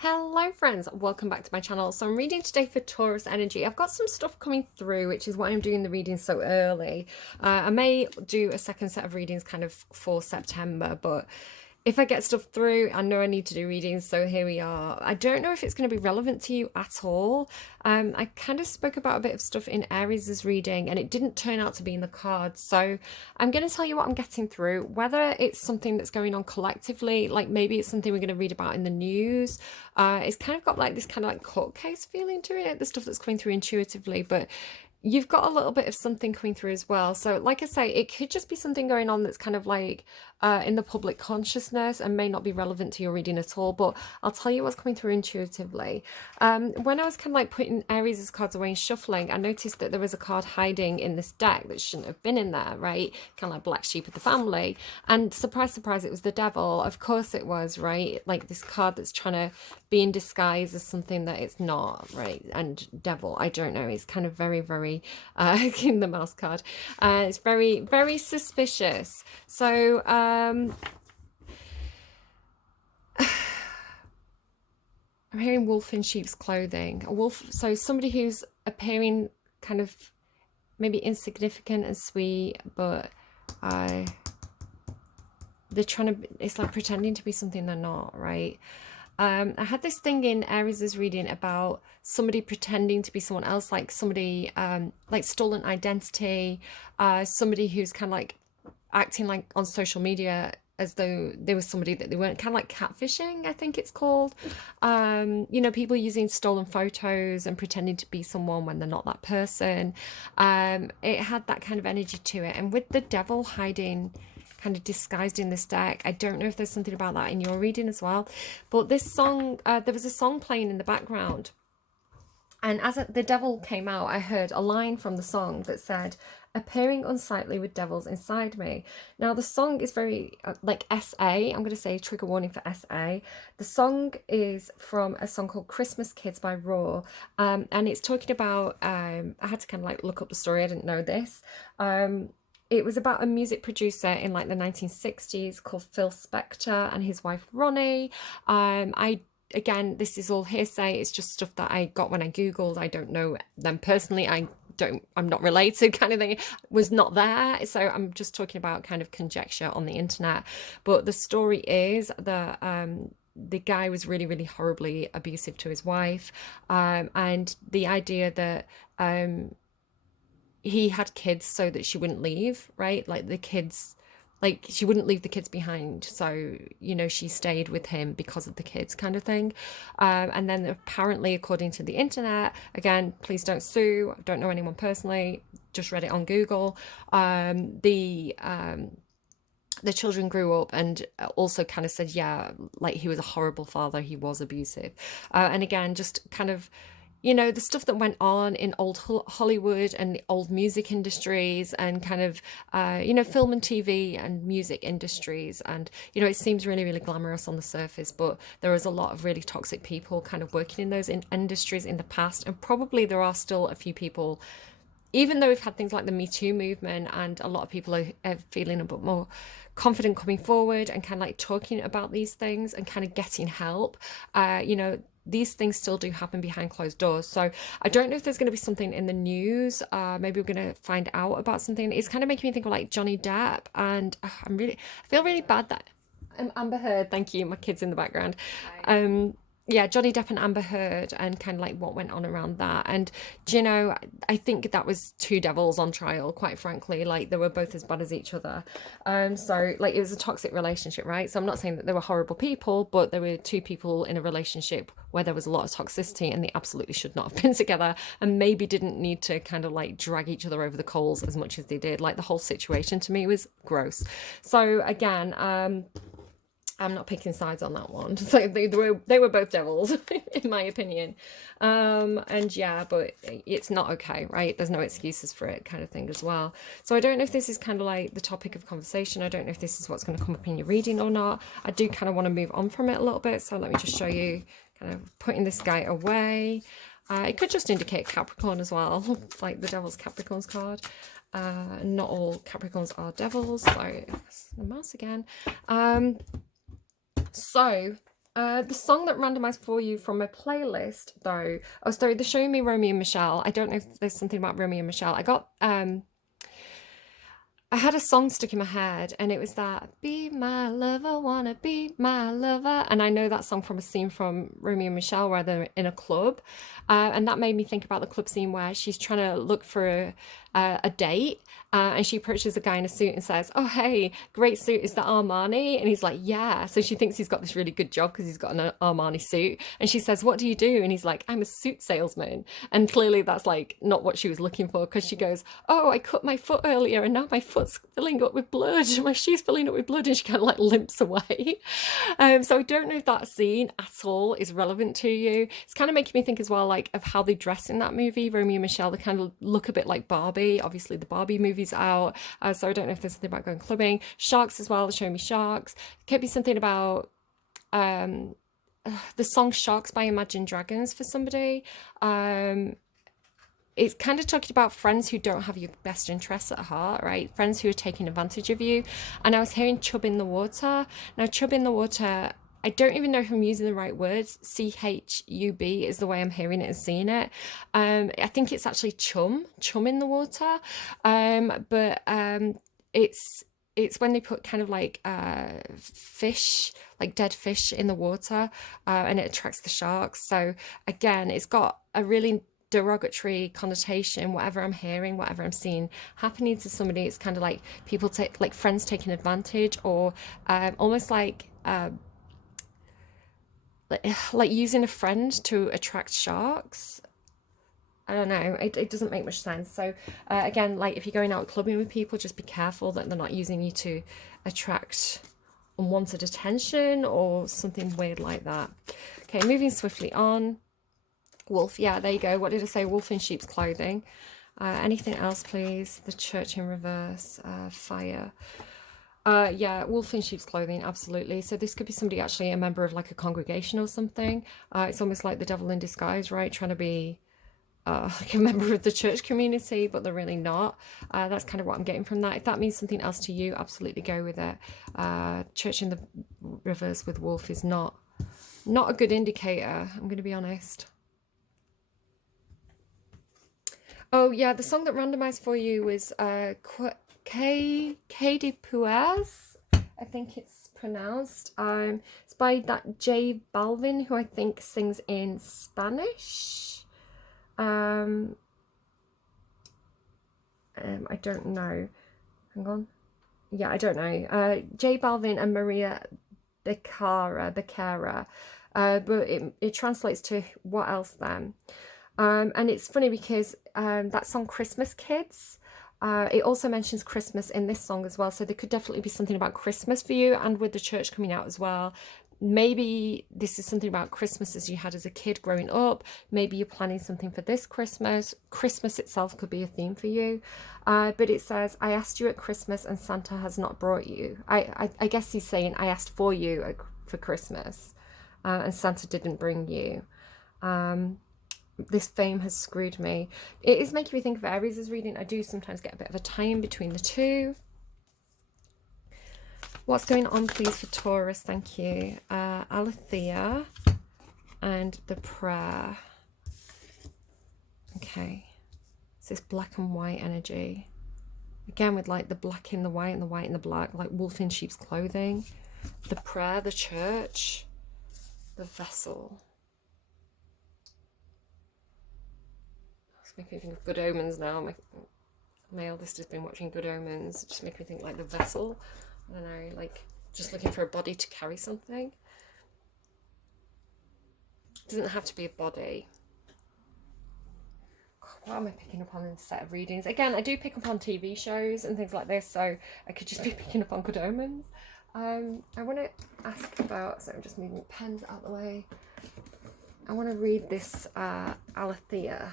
Hello friends, welcome back to my channel. So I'm reading today for Taurus energy. I've got some stuff coming through, which is why I'm doing the reading so early. I may do a second set of readings kind of for September, but if I get stuff through, I know I need to do readings, so here we are. I don't know if it's going to be relevant to you at all. I kind of spoke about a bit of stuff in Aries' reading, and it didn't turn out to be in the cards. So I'm going to tell you what I'm getting through, whether it's something that's going on collectively, like maybe it's something we're going to read about in the news. It's kind of got like this kind of like court case feeling to it, the stuff that's coming through intuitively, but you've got a little bit of something coming through as well. So like I say, it could just be something going on that's kind of like in the public consciousness and may not be relevant to your reading at all, but I'll tell you what's coming through intuitively. When I was kind of like putting Aries' cards away and shuffling, I noticed that there was a card hiding in this deck that shouldn't have been in there, right? Kind of like black sheep of the family. And surprise, surprise, it was the devil. Of course it was, right? Like this card that's trying to be in disguise as something that it's not, right? And devil, I don't know, it's kind of very, very in the mouse card. It's very, very suspicious. So I'm hearing wolf in sheep's clothing. A wolf, so somebody who's appearing kind of maybe insignificant and sweet, but they're trying to, it's like pretending to be something they're not, right? I had this thing in Aries' reading about somebody pretending to be someone else, like somebody like stolen identity, somebody who's kind of like acting like on social media as though they were somebody that they weren't, kind of like catfishing, I think it's called. You know, people using stolen photos and pretending to be someone when they're not that person. It had that kind of energy to it. And with the devil hiding kind of disguised in this deck, I don't know if there's something about that in your reading as well, but this song, there was a song playing in the background, and as the devil came out, I heard a line from the song that said, appearing unsightly with devils inside me. Now the song is very like SA, I'm going to say trigger warning for SA. The song is from a song called Christmas Kids by Raw, and it's talking about, I had to kind of like look up the story, I didn't know this. It was about a music producer in like the 1960s called Phil Spector and his wife Ronnie. Again, this is all hearsay. It's just stuff that I got when I Googled. I don't know them personally. I'm not related kind of thing. Was not there. So I'm just talking about kind of conjecture on the internet. But the story is that the guy was really, really horribly abusive to his wife. And the idea that he had kids so that she wouldn't leave, right? Like the kids, like she wouldn't leave the kids behind, so you know she stayed with him because of the kids, kind of thing. And then apparently, according to the internet, again, please don't sue, I don't know anyone personally, just read it on Google. The children grew up and also kind of said, yeah, like he was a horrible father, he was abusive. And again, just kind of, you know, the stuff that went on in old Hollywood and the old music industries and kind of, you know, film and TV and music industries. And, you know, it seems really, really glamorous on the surface, but there is a lot of really toxic people kind of working in those industries in the past. And probably there are still a few people, even though we've had things like the Me Too movement and a lot of people are feeling a bit more confident coming forward and kind of like talking about these things and kind of getting help, you know, these things still do happen behind closed doors. So I don't know if there's going to be something in the news. Maybe we're going to find out about something. It's kind of making me think of like Johnny Depp, and I feel really bad that Amber Heard. Thank you, my kids in the background. Yeah, Johnny Depp and Amber Heard and kind of like what went on around that. And, you know, I think that was two devils on trial, quite frankly. Like, they were both as bad as each other. So, like, it was a toxic relationship, right? So I'm not saying that they were horrible people, but there were two people in a relationship where there was a lot of toxicity and they absolutely should not have been together and maybe didn't need to kind of like drag each other over the coals as much as they did. Like, the whole situation to me was gross. So, again, I'm not picking sides on that one. So they were both devils, in my opinion. And yeah, but it's not okay, right? There's no excuses for it, kind of thing as well. So I don't know if this is kind of like the topic of conversation. I don't know if this is what's going to come up in your reading or not. I do kind of want to move on from it a little bit. So let me just show you, kind of putting this guy away. It could just indicate Capricorn as well, like the Devil's Capricorns card. Not all Capricorns are devils. So the mouse again. So The song that randomized for you from my playlist, though, oh, sorry, the Show Me Romeo and Michelle. I don't know if there's something about Romeo and Michelle. I had a song stuck in my head, and it was that "Be my lover, wanna be my lover," and I know that song from a scene from Romeo and Michelle where they're in a club, and that made me think about the club scene where she's trying to look for a date, and she approaches a guy in a suit and says, "Oh hey, great suit, is that Armani?" And he's like, "Yeah." So she thinks he's got this really good job because he's got an Armani suit, and she says, "What do you do?" And he's like, "I'm a suit salesman," and clearly that's like not what she was looking for, because she goes, "Oh, I cut my foot earlier, and now my foot's filling up with blood. My shoe's filling up with blood," and she kind of like limps away. So I don't know if that scene at all is relevant to you. It's kind of making me think as well, like, of how they dress in that movie, Romeo and Michelle. They kind of look a bit like Barbie. Obviously, the Barbie movie's out, so I don't know if there's something about going clubbing. Sharks as well. Show Me Sharks. Could be something about um, the song "Sharks" by Imagine Dragons for somebody. It's kind of talking about friends who don't have your best interests at heart, right? Friends who are taking advantage of you. And I was hearing chub in the water. Now, chub in the water, I don't even know if I'm using the right words. CHUB is the way I'm hearing it and seeing it. I think it's actually chum in the water. But it's when they put kind of like fish, like dead fish in the water, and it attracts the sharks. So again, it's got a really derogatory connotation. Whatever I'm hearing, whatever I'm seeing happening to somebody, it's kind of like people take, like friends taking advantage, or almost like using a friend to attract sharks. I don't know, it doesn't make much sense. So again, like if you're going out clubbing with people, just be careful that they're not using you to attract unwanted attention or something weird like that. Okay, moving swiftly on. Wolf, yeah, there you go. What did I say? Wolf in sheep's clothing. Anything else, please? The church in reverse. Fire. Yeah, wolf in sheep's clothing, absolutely. So this could be somebody actually a member of like a congregation or something. It's almost like the devil in disguise, right? Trying to be like a member of the church community, but they're really not. That's kind of what I'm getting from that. If that means something else to you, absolutely go with it. Church in the reverse with wolf is not a good indicator, I'm going to be honest. Oh yeah, the song that randomized for you was de Pues, I think it's pronounced. It's by that J Balvin, who I think sings in Spanish. I don't know. Hang on. Yeah, I don't know. J Balvin and Maria Becerra. But it translates to "What else then?" And it's funny because that song "Christmas Kids," it also mentions Christmas in this song as well. So there could definitely be something about Christmas for you, and with the church coming out as well. Maybe this is something about Christmas as you had as a kid growing up. Maybe you're planning something for this Christmas. Christmas itself could be a theme for you. But it says, "I asked you at Christmas and Santa has not brought you." I guess he's saying, I asked for you for Christmas and Santa didn't bring you. This fame has screwed me. It is making me think of Aries' reading. I do sometimes get a bit of a tie-in between the two. What's going on, please, for Taurus? Thank you. Aletheia and the prayer. Okay. It's this black and white energy. Again, with like the black in the white and the white in the black, like wolf in sheep's clothing. The prayer, the church, the vessel. Make me think of Good Omens now. My eldest has been watching Good Omens. It just makes me think like the vessel. I don't know, like just looking for a body to carry something. It doesn't have to be a body. What am I picking up on in this set of readings? Again, I do pick up on TV shows and things like this, so I could just be picking up on Good Omens. I want to ask about, so I'm just moving pens out of the way. I want to read this Aletheia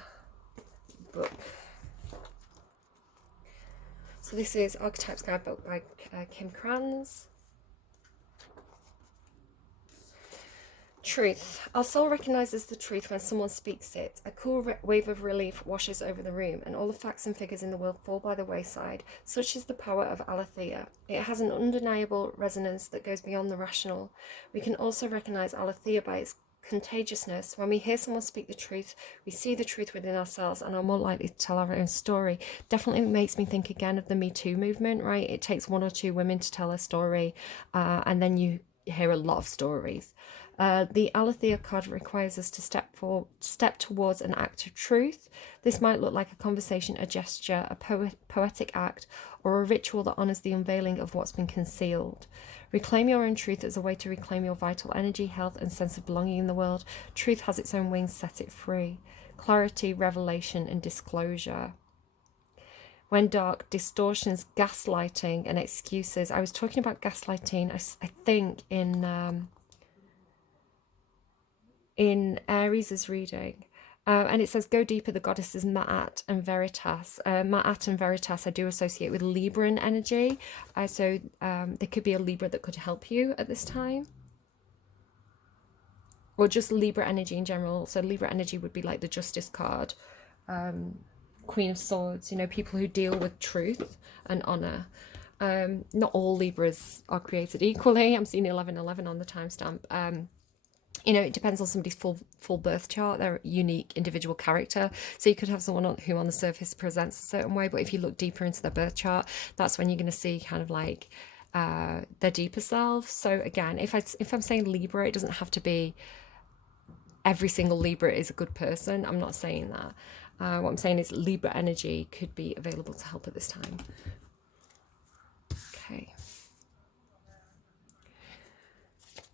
book. So this is Archetypes Guidebook by Kim Kranz. Truth. Our soul recognizes the truth when someone speaks it. A cool wave of relief washes over the room, and all the facts and figures in the world fall by the wayside. Such is the power of aletheia. It has an undeniable resonance that goes beyond the rational. We can also recognize aletheia by its contagiousness. When we hear someone speak the truth, we see the truth within ourselves and are more likely to tell our own story. Definitely makes me think again of the Me Too movement, right? It takes one or two women to tell a story, and then you hear a lot of stories. The aletheia card requires us to step towards an act of truth. This might look like a conversation, a gesture, a poetic act, or a ritual that honors the unveiling of what's been concealed. Reclaim your own truth as a way to reclaim your vital energy, health, and sense of belonging in the world. Truth has its own wings, set it free. Clarity, revelation, and disclosure. When dark, distortions, gaslighting, and excuses. I was talking about gaslighting, I think, in Aries' reading. And it says, go deeper, the goddesses Ma'at and Veritas. Ma'at and Veritas I do associate with Libran energy. So there could be a Libra that could help you at this time. Or just Libra energy in general. So Libra energy would be like the Justice card. Queen of Swords, you know, people who deal with truth and honor. Not all Libras are created equally. I'm seeing 1111 on the timestamp. You know, it depends on somebody's full birth chart, their unique individual character. So you could have someone who on the surface presents a certain way, but if you look deeper into their birth chart, that's when you're going to see kind of like their deeper self. So again, if I'm saying Libra, it doesn't have to be every single Libra is a good person. I'm not saying that. What I'm saying is Libra energy could be available to help at this time. Okay.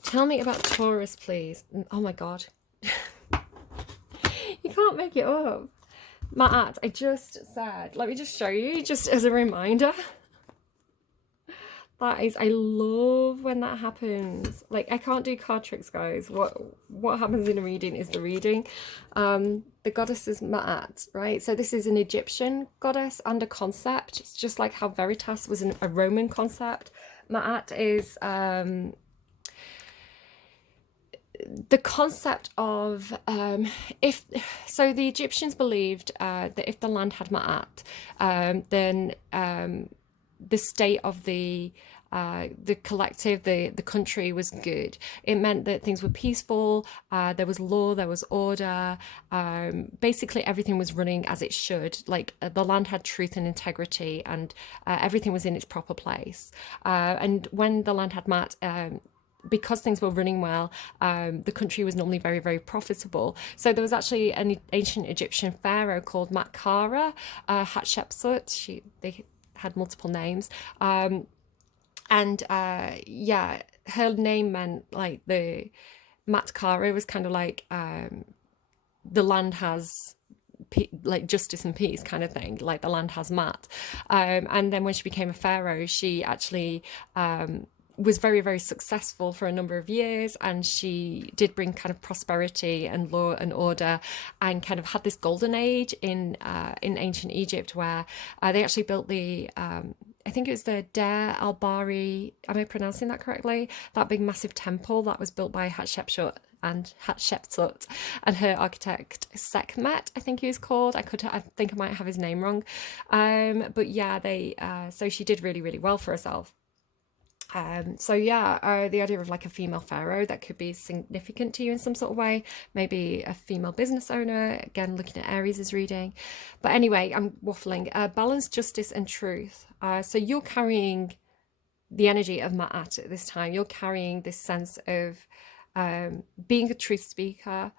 Tell me about Taurus, please. Oh my God. You can't make it up. Ma'at, I just said, let me just show you, just as a reminder. That is, I love when that happens. Like, I can't do card tricks, guys. What happens in a reading is the reading. The goddess is Ma'at, right? So this is an Egyptian goddess and a concept. It's just like how Veritas was a Roman concept. Ma'at is the concept of so the Egyptians believed that if the land had Ma'at, then the state of the collective, the country was good. It meant that things were peaceful, there was law, there was order, basically everything was running as it should. Like the land had truth and integrity, and everything was in its proper place. And when the land had Ma'at, because things were running well, the country was normally very, very profitable. So there was actually an ancient Egyptian pharaoh called Matkara, Hatshepsut. They had multiple names. Yeah, her name meant like the Matkara was kind of like the land has like justice and peace kind of thing, like the land has Mat. And then when she became a pharaoh, she actually was very, very successful for a number of years, and she did bring kind of prosperity and law and order, and kind of had this golden age in ancient Egypt where they actually built the I think it was the Der al-Bari, am I pronouncing that correctly? That big massive temple that was built by Hatshepsut and her architect Sekhmet, I think he was called. I think I might have his name wrong. But yeah, so she did really, really well for herself. So yeah, the idea of like a female pharaoh that could be significant to you in some sort of way, maybe a female business owner, again looking at Aries' reading. But anyway, I'm waffling. Balance, justice and truth. So you're carrying the energy of Ma'at at this time. You're carrying this sense of being a truth speaker,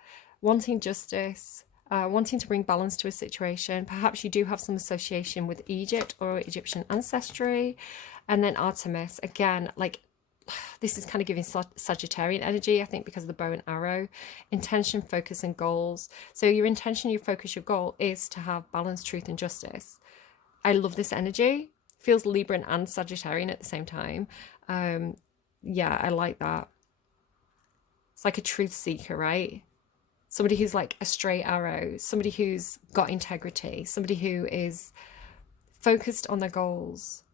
wanting justice, wanting to bring balance to a situation. Perhaps you do have some association with Egypt or Egyptian ancestry. And then Artemis, again, like this is kind of giving Sagittarian energy, I think, because of the bow and arrow. Intention, focus and goals. So your intention, your focus, your goal is to have balance, truth and justice. I love this energy. Feels Libran and Sagittarian at the same time. Yeah, I like that. It's like a truth seeker, right? Somebody who's like a straight arrow, somebody who's got integrity, somebody who is focused on their goals.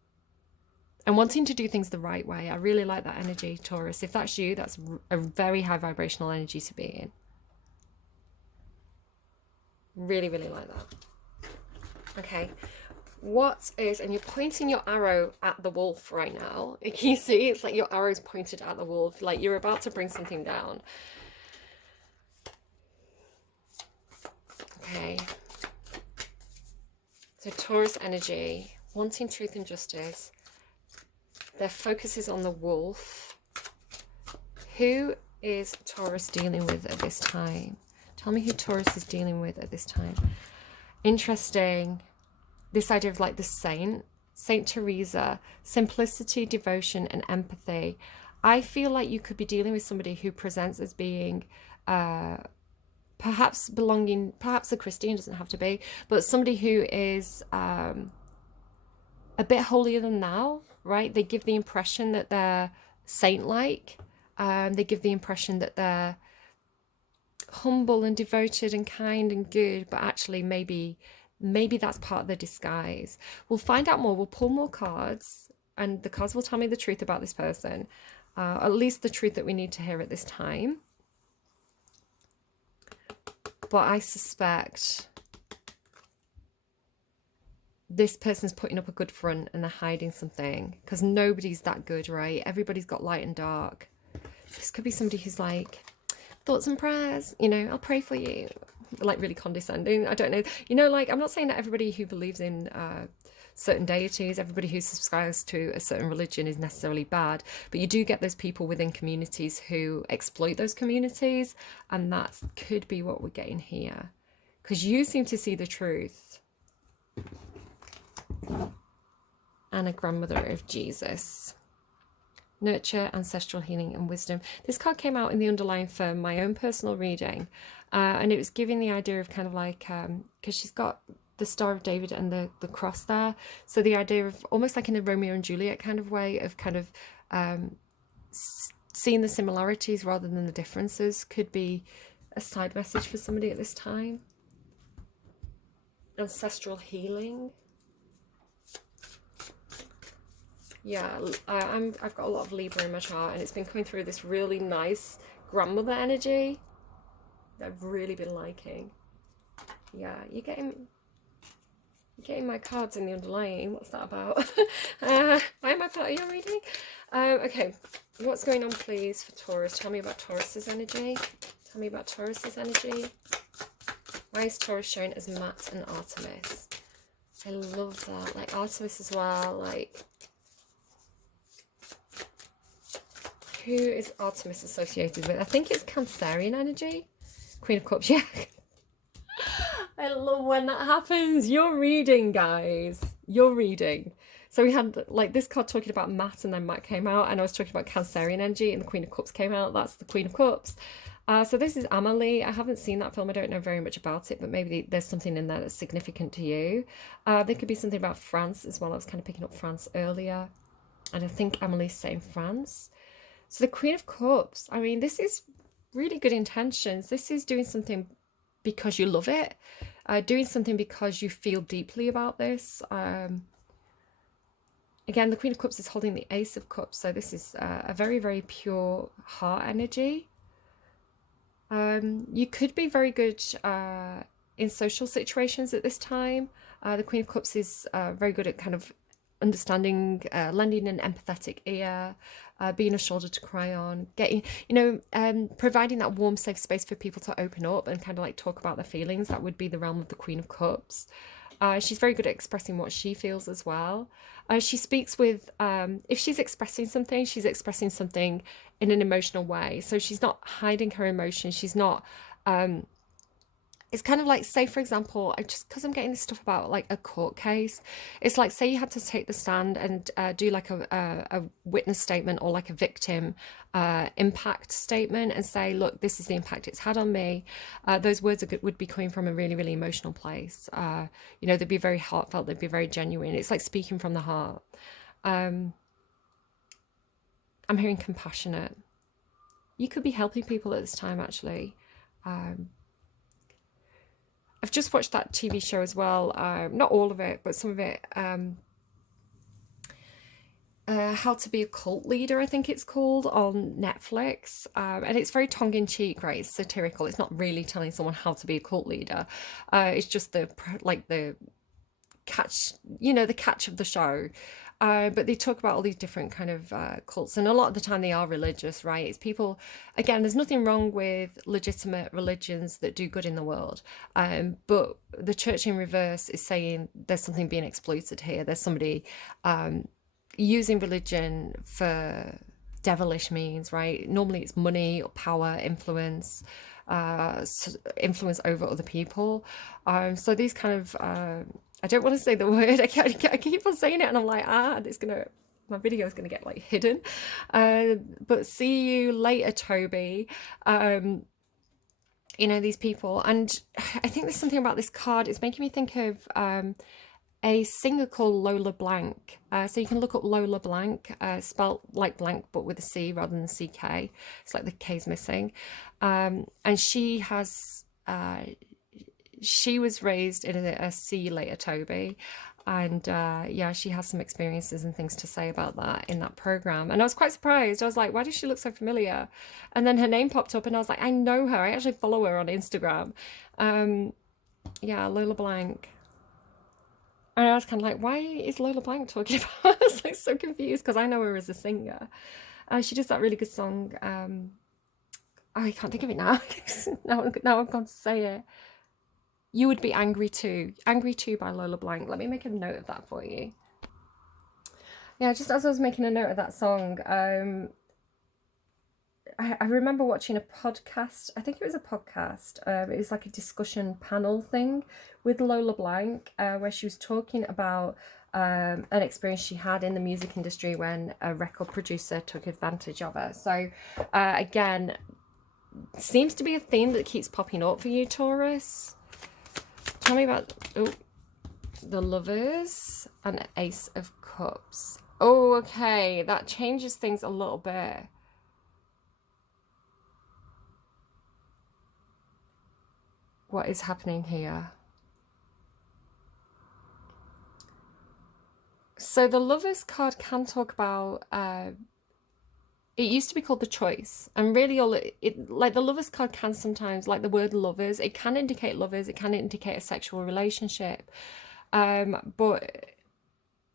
and wanting to do things the right way. I really like that energy, Taurus. If that's you, that's a very high vibrational energy to be in. Really, really like that. Okay. What is, and you're pointing your arrow at the wolf right now. Can you see? It's like your arrow's pointed at the wolf, like you're about to bring something down. Okay. So Taurus energy, wanting truth and justice. Their focus is on the wolf. Who is Taurus dealing with at this time? Tell me who Taurus is dealing with at this time. Interesting. This idea of like the saint, Saint Teresa, simplicity, devotion, and empathy. I feel like you could be dealing with somebody who presents as being perhaps belonging, perhaps a Christian, doesn't have to be, but somebody who is a bit holier than thou, right? They give the impression that they're saint-like. They give the impression that they're humble and devoted and kind and good, but actually maybe that's part of the disguise. We'll find out more. We'll pull more cards, and the cards will tell me the truth about this person, at least the truth that we need to hear at this time. But I suspect this person's putting up a good front and they're hiding something, because nobody's that good, right? Everybody's got light and dark. This could be somebody who's like, thoughts and prayers, you know, I'll pray for you. Like really condescending. I don't know. You know, like, I'm not saying that everybody who believes in certain deities, everybody who subscribes to a certain religion is necessarily bad, but you do get those people within communities who exploit those communities, and that could be what we're getting here, because you seem to see the truth. And a grandmother of Jesus. Nurture, ancestral healing, and wisdom. This card came out in the underlying for my own personal reading, and it was giving the idea of kind of like, because she's got the Star of David and the cross there, so the idea of almost like in a Romeo and Juliet kind of way of kind of seeing the similarities rather than the differences could be a side message for somebody at this time. Ancestral healing. Yeah, I've got a lot of Libra in my chart, and it's been coming through this really nice grandmother energy that I've really been liking. Yeah, you're getting my cards in the underlying. What's that about? Why am I part of your reading? Okay, what's going on, please, for Taurus? Tell me about Taurus's energy. Tell me about Taurus's energy. Why is Taurus showing as Matt and Artemis? I love that. Like Artemis as well, like... Who is Artemis associated with? I think it's Cancerian energy. Queen of Cups, yeah. I love when that happens. You're reading, guys. You're reading. So we had like this card talking about Matt, and then Matt came out, and I was talking about Cancerian energy, and the Queen of Cups came out. That's the Queen of Cups. So this is Amelie. I haven't seen that film. I don't know very much about it, but maybe there's something in there that's significant to you. There could be something about France as well. I was kind of picking up France earlier, and I think Amelie's set in France. So the Queen of Cups, I mean, this is really good intentions. This is doing something because you love it. Doing something because you feel deeply about this. Again, the Queen of Cups is holding the Ace of Cups. So this is a very, very pure heart energy. You could be very good in social situations at this time. The Queen of Cups is very good at kind of understanding, lending an empathetic ear, being a shoulder to cry on, getting, providing that warm, safe space for people to open up and kind of like talk about their feelings. That would be the realm of the Queen of Cups. She's very good at expressing what she feels as well. She speaks with, if she's expressing something in an emotional way. So she's not hiding her emotions. She's not, it's kind of like, say, for example, just because I'm getting this stuff about like a court case, it's like, say you had to take the stand and do like a witness statement or like a victim impact statement and say, look, this is the impact it's had on me. Those words would be coming from a really, really emotional place. They'd be very heartfelt. They'd be very genuine. It's like speaking from the heart. I'm hearing compassionate. You could be helping people at this time, actually. I've just watched that TV show as well. Not all of it, but some of it. How to Be a Cult Leader, I think it's called, on Netflix. And it's very tongue-in-cheek, right? It's satirical. It's not really telling someone how to be a cult leader. It's just the catch, the catch of the show. But they talk about all these different kind of cults, and a lot of the time they are religious, right? It's people, again, there's nothing wrong with legitimate religions that do good in the world. But the church in reverse is saying there's something being exploited here. There's somebody using religion for devilish means, right? Normally it's money or power, influence, influence over other people. So these kind of, I don't want to say the word, I keep on saying it and I'm like, my video is gonna get like hidden. But see you later, Toby. These people. And I think there's something about this card, it's making me think of a singer called Lola Blanc. So you can look up Lola Blanc, spelt like blank but with a C rather than the CK. It's like the K's missing. And she has, she was raised in a See You Later, Toby. And yeah, she has some experiences and things to say about that in that program. And I was quite surprised. I was like, why does she look so familiar? And then her name popped up and I was like, I know her. I actually follow her on Instagram. Yeah, Lola Blanc. And I was kind of like, why is Lola Blanc talking about? I was like so confused because I know her as a singer. She does that really good song. I can't think of it now. now I've gone to say it. You Would Be Angry Too. Angry Too by Lola Blanc. Let me make a note of that for you. Yeah, just as I was making a note of that song, I remember watching a podcast. I think it was a podcast. It was like a discussion panel thing with Lola Blanc, where she was talking about an experience she had in the music industry when a record producer took advantage of her. So again, seems to be a theme that keeps popping up for you, Taurus. Tell me about the Lovers and Ace of Cups. Oh, okay, that changes things a little bit. What is happening here? So the Lovers card can talk about, it used to be called the Choice, and really all like the Lovers card can sometimes, like the word lovers, it can indicate lovers, it can indicate a sexual relationship, but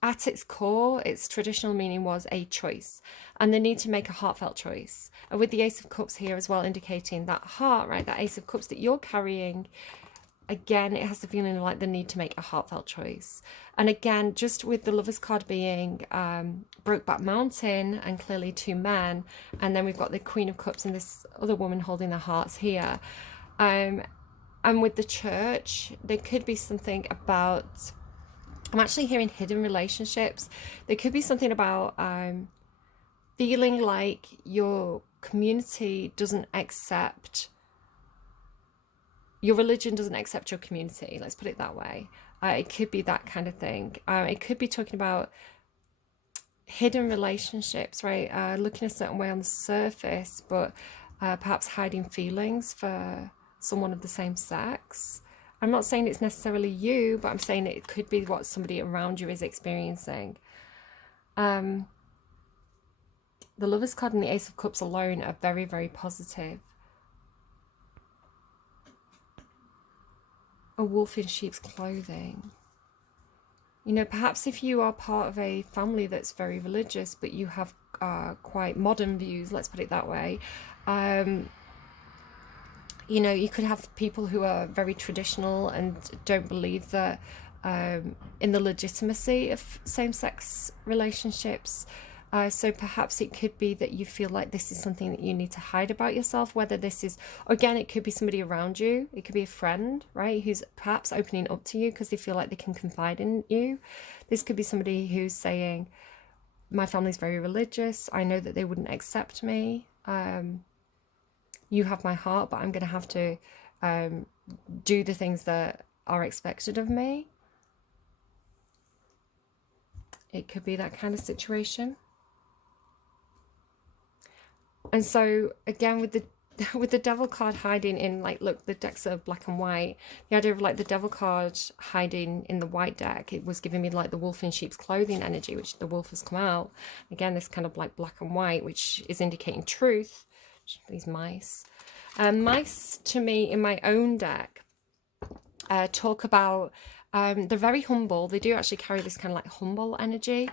at its core, its traditional meaning was a choice, and the need to make a heartfelt choice. And with the Ace of Cups here as well, indicating that heart, right, that Ace of Cups that you're carrying, again, it has the feeling of like the need to make a heartfelt choice. And again, just with the Lovers card being Brokeback Mountain and clearly two men, and then we've got the Queen of Cups and this other woman holding their hearts here. And with the Church, there could be something about, I'm actually hearing hidden relationships. There could be something about feeling like your community doesn't accept, your religion doesn't accept your community, let's put it that way. It could be that kind of thing. It could be talking about hidden relationships, right? Looking a certain way on the surface, but perhaps hiding feelings for someone of the same sex. I'm not saying it's necessarily you, but I'm saying it could be what somebody around you is experiencing. The Lovers card and the Ace of Cups alone are very, very positive. A wolf in sheep's clothing. Perhaps if you are part of a family that's very religious, but you have quite modern views, let's put it that way, you could have people who are very traditional and don't believe that in the legitimacy of same-sex relationships. So perhaps it could be that you feel like this is something that you need to hide about yourself, whether this is, again, it could be somebody around you. It could be a friend, right, who's perhaps opening up to you because they feel like they can confide in you. This could be somebody who's saying, my family's very religious. I know that they wouldn't accept me. You have my heart, but I'm going to have to do the things that are expected of me. It could be that kind of situation. And so, again, with the with the devil card hiding in, like, look, the decks are black and white. The idea of like the devil card hiding in the white deck, it was giving me like the wolf in sheep's clothing energy, which the wolf has come out again, this kind of like black and white, which is indicating truth. These mice, mice to me in my own deck talk about they're very humble. They do actually carry this kind of like humble energy.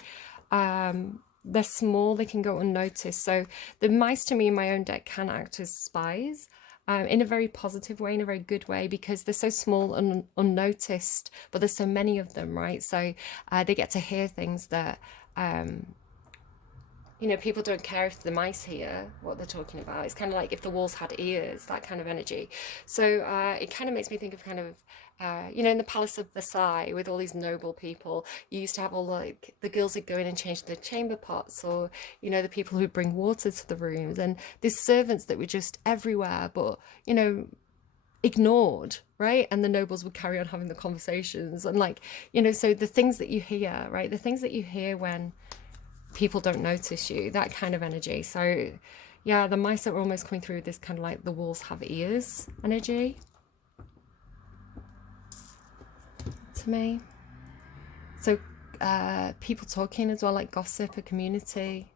They're small, they can go unnoticed. So the mice to me in my own deck can act as spies, in a very positive way, in a very good way, because they're so small and unnoticed, but there's so many of them, right? So they get to hear things that you know, people don't care if the mice hear what they're talking about. It's kind of like if the walls had ears, that kind of energy. So it kind of makes me think of kind of, you know, in the Palace of Versailles with all these noble people, you used to have all like the girls would go in and change the chamber pots, or, you know, the people who bring water to the rooms, and these servants that were just everywhere, but, you know, ignored, right? And the nobles would carry on having the conversations. And like, you know, so the things that you hear, right? The things that you hear when people don't notice you, that kind of energy. So yeah, the mice are almost coming through this kind of like the walls have ears energy to me. So people talking as well, like gossip, a community,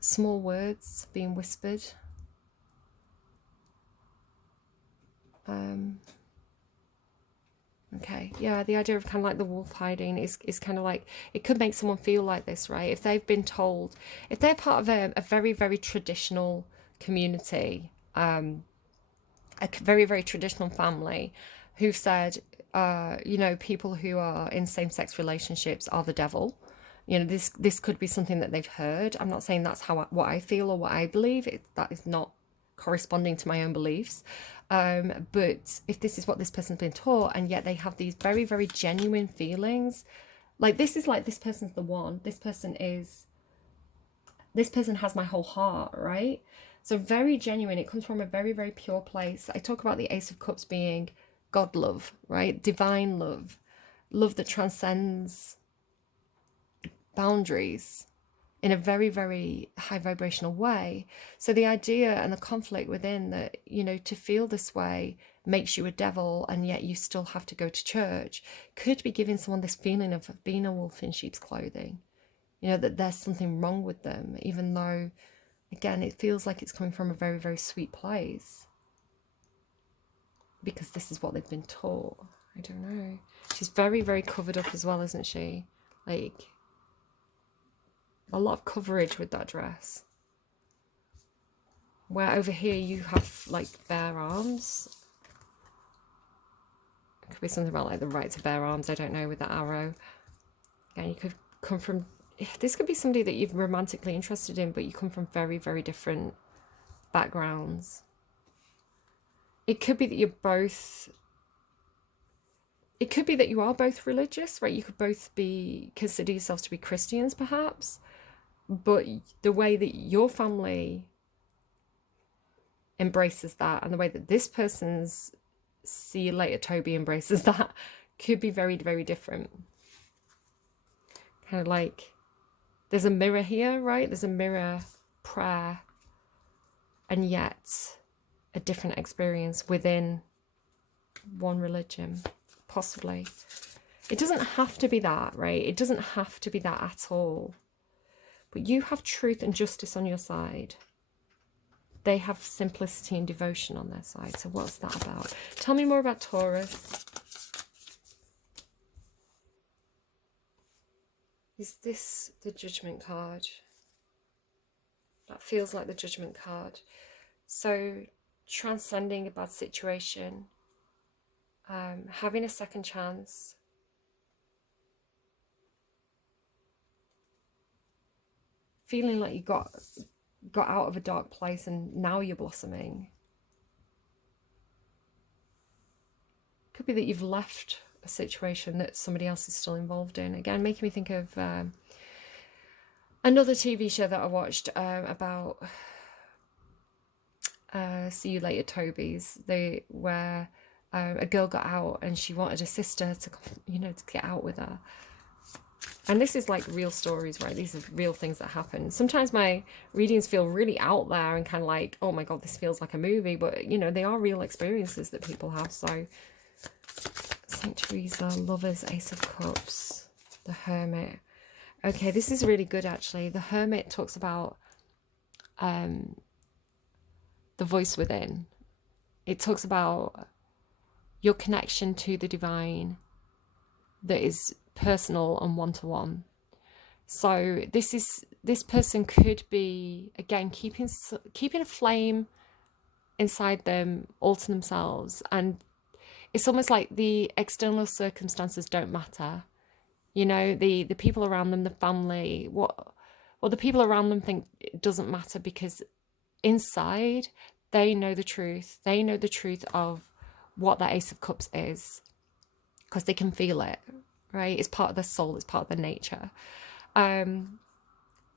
small words being whispered. Okay, yeah, the idea of kind of like the wolf hiding is kind of like, it could make someone feel like this, right? If they've been told, if they're part of a very, very traditional community, a very, very traditional family who've said, you know, people who are in same-sex relationships are the devil. You know, this could be something that they've heard. I'm not saying that's what I feel or what I believe. That is not corresponding to my own beliefs. But if this is what this person's been taught, and yet they have these very, very genuine feelings, like this is like, this person's the one. This person has my whole heart, right? So very genuine. It comes from a very, very pure place. I talk about the Ace of Cups being God love, right? Divine love, love that transcends boundaries in a very, very high vibrational way. So the idea and the conflict within that, you know, to feel this way makes you a devil, and yet you still have to go to church, could be giving someone this feeling of being a wolf in sheep's clothing. You know, that there's something wrong with them, even though, again, it feels like it's coming from a very, very sweet place, because this is what they've been taught. I don't know. She's very, very covered up as well, isn't she? Like, a lot of coverage with that dress. Where over here you have like bare arms. It could be something about like the right to bear arms, I don't know, with the arrow. Again, you could come from, this could be somebody that you're romantically interested in, but you come from very, very different backgrounds. It could be that you're both, it could be that you are both religious, right? You could both consider yourselves to be Christians perhaps, but the way that your family embraces that and the way that this person's see you later Toby embraces that could be very, very different. Kind of like there's a mirror here, right? There's a mirror prayer, and yet a different experience within one religion, possibly. It doesn't have to be that, right? It doesn't have to be that at all. But you have truth and justice on your side. They have simplicity and devotion on their side. So what's that about? Tell me more about Taurus. Is this the Judgment card? That feels like the Judgment card. So transcending a bad situation, having a second chance, feeling like you got out of a dark place and now you're blossoming. Could be that you've left a situation that somebody else is still involved in. Again, making me think of another TV show that I watched about See You Later Toby's, where a girl got out and she wanted a sister to, you know, to get out with her. And this is like real stories, right? These are real things that happen. Sometimes my readings feel really out there and kind of like, oh my God, this feels like a movie. But, you know, they are real experiences that people have. So St. Teresa, Lovers, Ace of Cups, the Hermit. Okay, this is really good, actually. The Hermit talks about the voice within. It talks about your connection to the divine that is personal and one-to-one. So this person could be, again, keeping a flame inside them all to themselves, and it's almost like the external circumstances don't matter. You know, the people around them, the family, what the people around them think it doesn't matter, because inside they know the truth. They know the truth of what that Ace of Cups is, because they can feel it, right? It's part of their soul, it's part of their nature.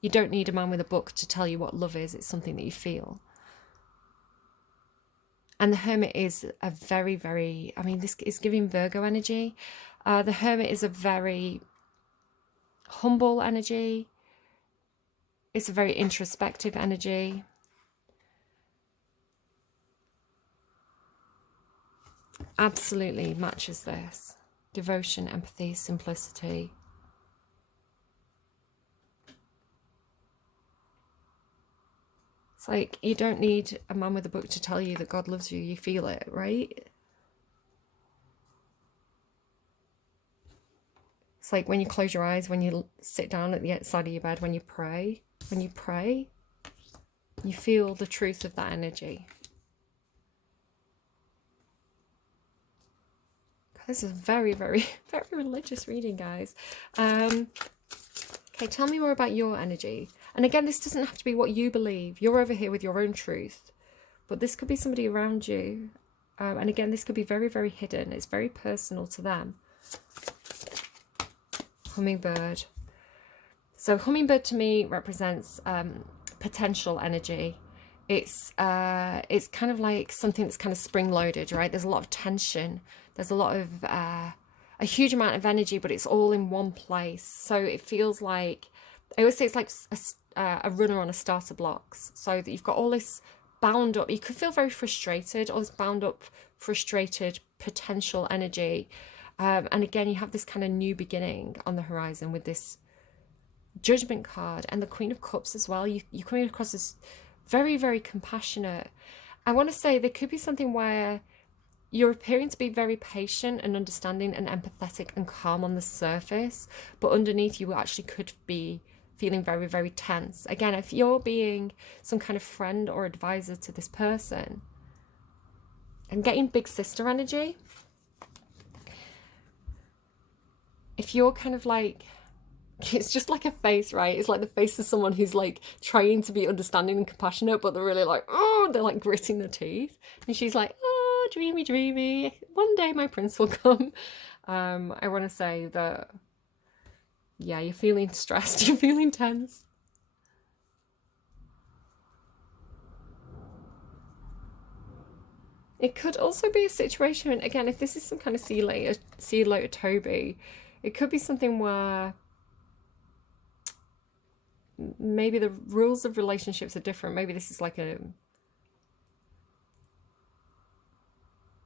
You don't need a man with a book to tell you what love is. It's something that you feel. And the Hermit is a very, very, I mean, this is giving Virgo energy. The Hermit is a very humble energy. It's a very introspective energy. Absolutely matches this. Devotion, empathy, simplicity. It's like, you don't need a man with a book to tell you that God loves you. You feel it, right? It's like when you close your eyes, when you sit down at the side of your bed, when you pray, you feel the truth of that energy. This is very, very, very religious reading, guys. Okay, tell me more about your energy. And again, this doesn't have to be what you believe. You're over here with your own truth. But this could be somebody around you. And again, this could be very, very hidden. It's very personal to them. Hummingbird. So hummingbird to me represents potential energy. It's kind of like something that's kind of spring-loaded, right? There's a lot of tension. There's a lot of a huge amount of energy, but it's all in one place. So it feels like, I always say it's like a runner on a starter blocks. So that you've got all this bound up. You could feel very frustrated, all this bound up, frustrated potential energy. And again, you have this kind of new beginning on the horizon with this Judgment card and the Queen of Cups as well. You're coming across as very, very compassionate. I want to say there could be something where you're appearing to be very patient and understanding and empathetic and calm on the surface, but underneath you actually could be feeling very, very tense. Again, if you're being some kind of friend or advisor to this person, I'm getting big sister energy. If you're kind of like, it's just like a face, right? It's like the face of someone who's like trying to be understanding and compassionate, but they're really like, oh, they're like gritting their teeth. And she's like, oh, dreamy, dreamy. One day my prince will come. I want to say that, yeah, you're feeling stressed, you're feeling tense. It could also be a situation, again, if this is some kind of see you later Toby, it could be something where maybe the rules of relationships are different. Maybe this is like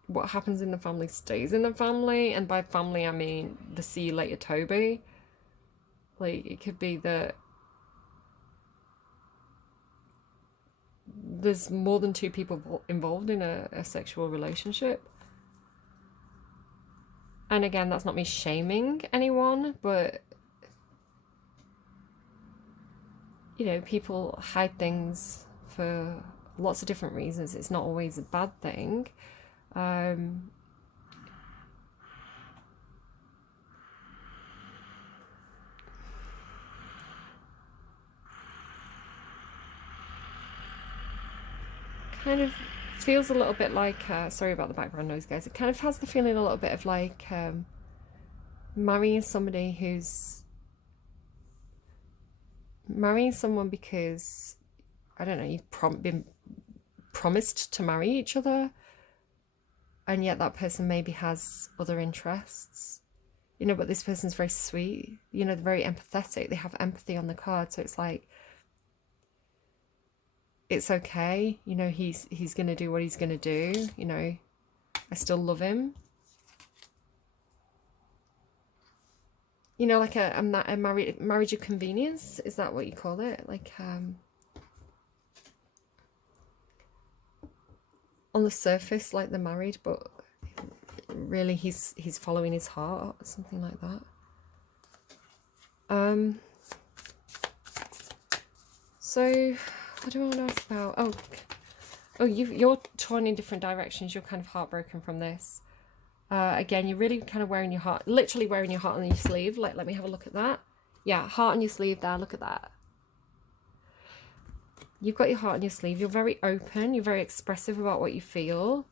what happens in the family stays in the family, and by family I mean the see you later Toby. Like, it could be that there's more than two people involved in a sexual relationship. And again, that's not me shaming anyone, but you know, people hide things for lots of different reasons. It's not always a bad thing. Kind of feels a little bit like, sorry about the background noise, guys. It kind of has the feeling a little bit of like marrying somebody who's marrying someone because, I don't know, you've been promised to marry each other, and yet that person maybe has other interests. you know, but this person's very sweet, you know, they're very empathetic, they have empathy on the card, so it's like, it's okay, you know, he's gonna do what he's gonna do, you know, I still love him. You know, like a marriage of convenience, is that what you call it? Like, on the surface, like they're married, but really he's following his heart, or something like that. So what do I want to ask about? Oh, you're torn in different directions. You're kind of heartbroken from this. Again, you're really kind of wearing your heart, literally wearing your heart on your sleeve. Like, let me have a look at that. Yeah, heart on your sleeve there. Look at that. You've got your heart on your sleeve. You're very open. You're very expressive about what you feel.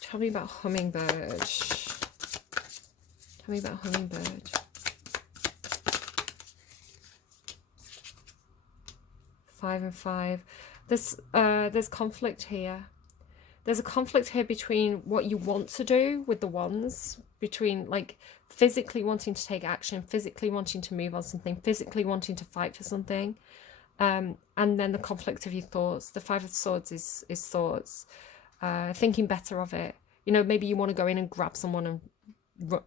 Tell me about hummingbird. Tell me about hummingbird. Five and five. There's conflict here. There's a conflict here between what you want to do with the wands, between like physically wanting to take action, physically wanting to move on something, physically wanting to fight for something, and then the conflict of your thoughts. The Five of Swords is thoughts, thinking better of it. You know, maybe you want to go in and grab someone and,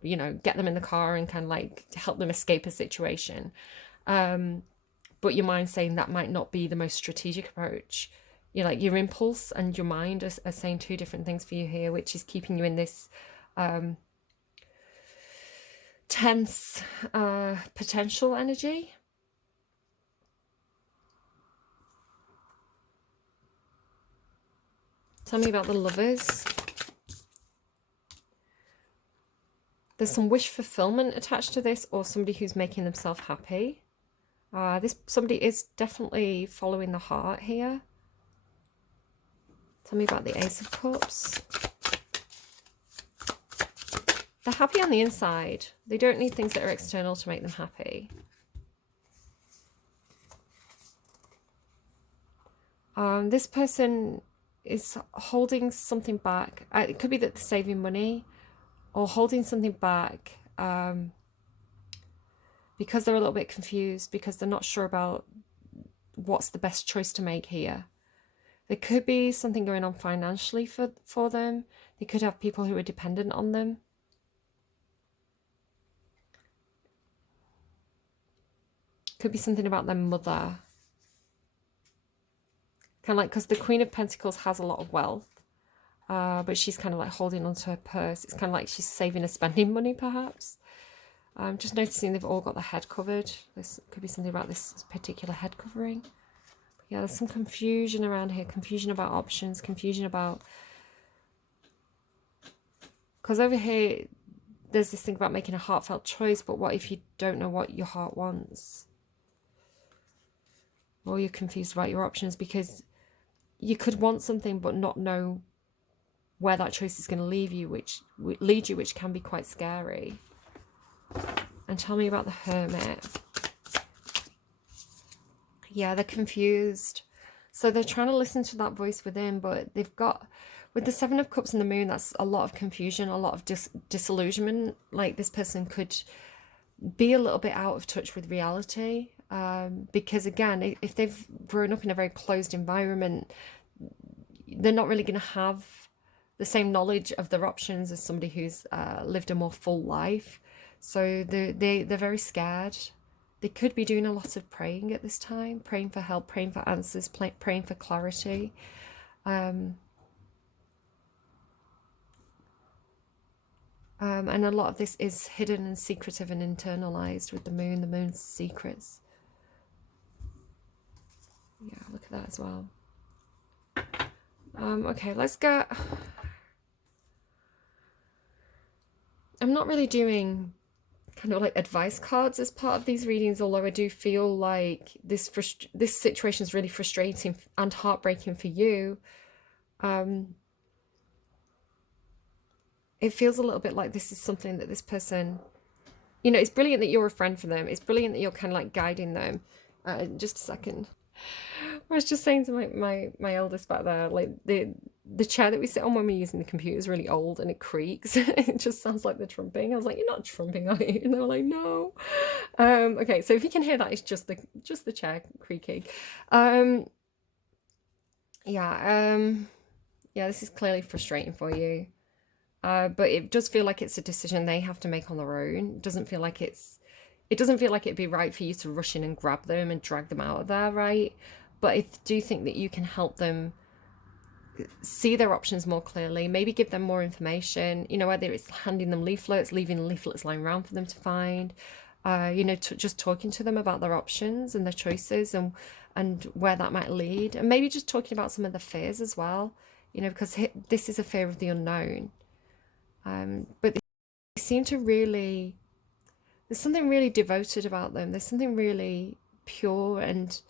you know, get them in the car and kind of like help them escape a situation. But your mind's saying that might not be the most strategic approach. You know, like your impulse and your mind are saying two different things for you here, which is keeping you in this tense potential energy. Tell me about the Lovers. There's some wish fulfillment attached to this, or somebody who's making themselves happy. This somebody is definitely following the heart here. Tell me about the Ace of Cups. They're happy on the inside. They don't need things that are external to make them happy. This person is holding something back. It could be that they're saving money or holding something back because they're a little bit confused, because they're not sure about what's the best choice to make here. There could be something going on financially for them. They could have people who are dependent on them. Could be something about their mother. Kind of like, because the Queen of Pentacles has a lot of wealth, but she's kind of like holding onto her purse. It's kind of like she's saving her spending money, perhaps. I'm just noticing they've all got the head covered. This could be something about this particular head covering. Yeah, there's some confusion around here. Confusion about options. Confusion about... Because over here, there's this thing about making a heartfelt choice, but what if you don't know what your heart wants? Or you're confused about your options, because you could want something but not know where that choice is going to lead you, which can be quite scary. And tell me about the Hermit. Yeah, they're confused. So they're trying to listen to that voice within, but they've got, with the Seven of Cups and the Moon, that's a lot of confusion, a lot of disillusionment. Like, this person could be a little bit out of touch with reality. Because again, if they've grown up in a very closed environment, they're not really going to have the same knowledge of their options as somebody who's lived a more full life. So they're very scared. They could be doing a lot of praying at this time, praying for help, praying for answers, praying for clarity. And a lot of this is hidden and secretive and internalized with the moon's secrets. Yeah, look at that as well. Okay, let's get... I'm not really doing kind of like advice cards as part of these readings, although I do feel like this situation is really frustrating and heartbreaking for you. It feels a little bit like this is something that this person, you know, it's brilliant that you're a friend for them. It's brilliant that you're kind of like guiding them. Just a second. I was just saying to my eldest back there, like the chair that we sit on when we're using the computer is really old and it creaks. It just sounds like they're trumping. I was like, "You're not trumping, are you?" And they were like, "No." Okay, so if you can hear that, it's just the chair creaking. Um, yeah, yeah, this is clearly frustrating for you. But it does feel like it's a decision they have to make on their own. It doesn't feel like it'd be right for you to rush in and grab them and drag them out of there, right? But I do think that you can help them see their options more clearly, maybe give them more information, whether it's handing them leaflets, leaving leaflets lying around for them to find, just talking to them about their options and their choices and where that might lead. And maybe just talking about some of the fears as well, because this is a fear of the unknown. But they seem to really, there's something really devoted about them. There's something really pure and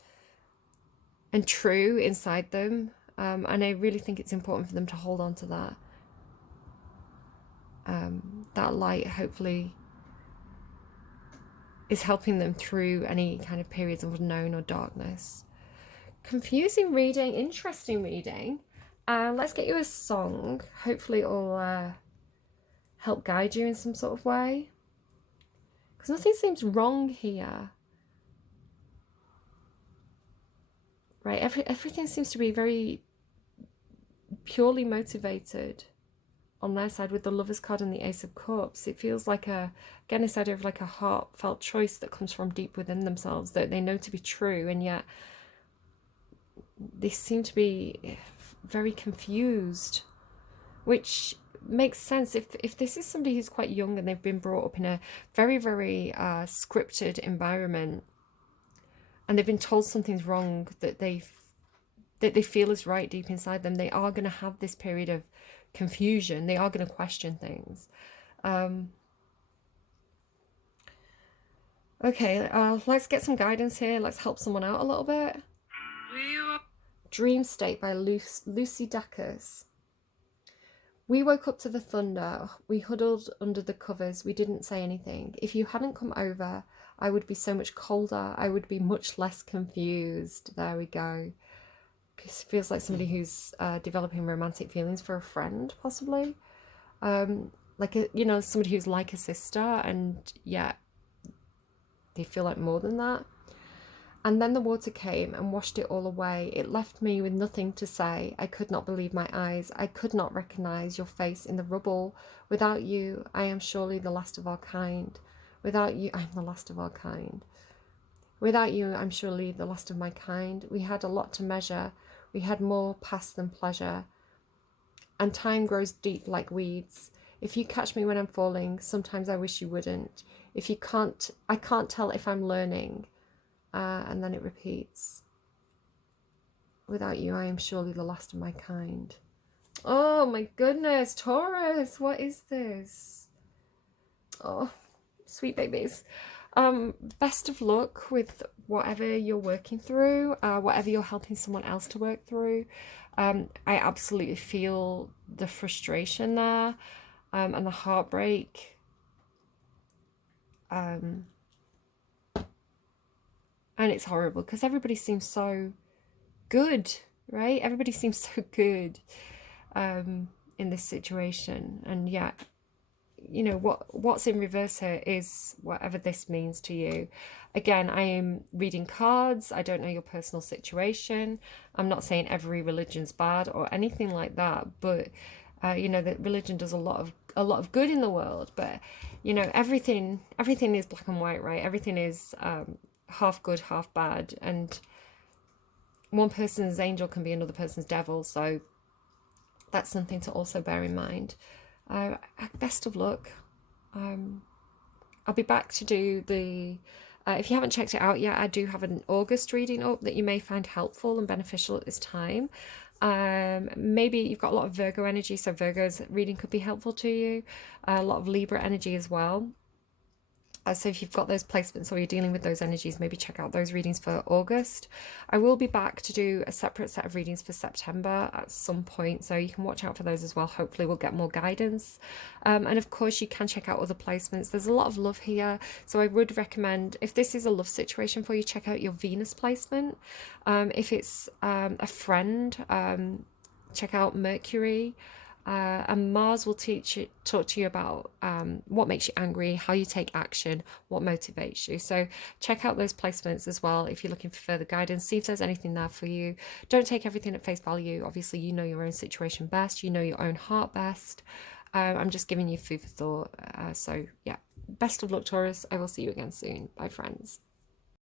true inside them. And I really think it's important for them to hold on to that. That light hopefully is helping them through any kind of periods of unknown or darkness. Confusing reading, interesting reading. Let's get you a song. Hopefully it'll help guide you in some sort of way. Because nothing seems wrong here. Right, everything seems to be very purely motivated on their side with the Lover's card and the Ace of Cups. It feels like again, this idea of like a heartfelt choice that comes from deep within themselves that they know to be true, and yet they seem to be very confused, which makes sense if this is somebody who's quite young and they've been brought up in a very, very scripted environment, and they've been told something's wrong that they feel is right deep inside them. They are going to have this period of confusion. They are going to question things. Okay, let's get some guidance here. Let's help someone out a little bit. Dream State by Lucy Dacus. We woke up to the thunder. We huddled under the covers. We didn't say anything. If you hadn't come over, I would be so much colder. I would be much less confused. There we go. It feels like somebody who's developing romantic feelings for a friend, possibly. Like, somebody who's like a sister, and yet they feel like more than that. And then the water came and washed it all away. It left me with nothing to say. I could not believe my eyes. I could not recognize your face in the rubble. Without you, I am surely the last of our kind. Without you, I'm the last of our kind. Without you, I'm surely the last of my kind. We had a lot to measure. We had more past than pleasure. And time grows deep like weeds. If you catch me when I'm falling, sometimes I wish you wouldn't. If you can't, I can't tell if I'm learning. And then it repeats. Without you, I am surely the last of my kind. Oh my goodness, Taurus, what is this? Oh, sweet babies. Best of luck with whatever you're working through, whatever you're helping someone else to work through. I absolutely feel the frustration there, and the heartbreak. And it's horrible because everybody seems so good, right? Everybody seems so good in this situation. And yet, what's in reverse here is whatever this means to you. Again, I am reading cards. I don't know your personal situation. I'm not saying every religion's bad or anything like that, but that religion does a lot of good in the world. But everything is black and white, right? Everything is half good, half bad, and one person's angel can be another person's devil. So that's something to also bear in mind. Best of luck. I'll be back to do the if you haven't checked it out yet, I do have an August reading up that you may find helpful and beneficial at this time. Maybe you've got a lot of Virgo energy, so Virgo's reading could be helpful to you. A lot of Libra energy as well. So if you've got those placements or you're dealing with those energies, maybe check out those readings for August. I will be back to do a separate set of readings for September at some point, so you can watch out for those as well. Hopefully we'll get more guidance. And of course you can check out other placements. There's a lot of love here, so I would recommend, if this is a love situation for you, check out your Venus placement. If it's a friend, check out Mercury. And Mars will talk to you about what makes you angry, how you take action, what motivates you. So check out those placements as well if you're looking for further guidance. See if there's anything there for you. Don't take everything at face value. Obviously, you know your own situation best. You know your own heart best. I'm just giving you food for thought. So yeah, best of luck, Taurus. I will see you again soon. Bye, friends.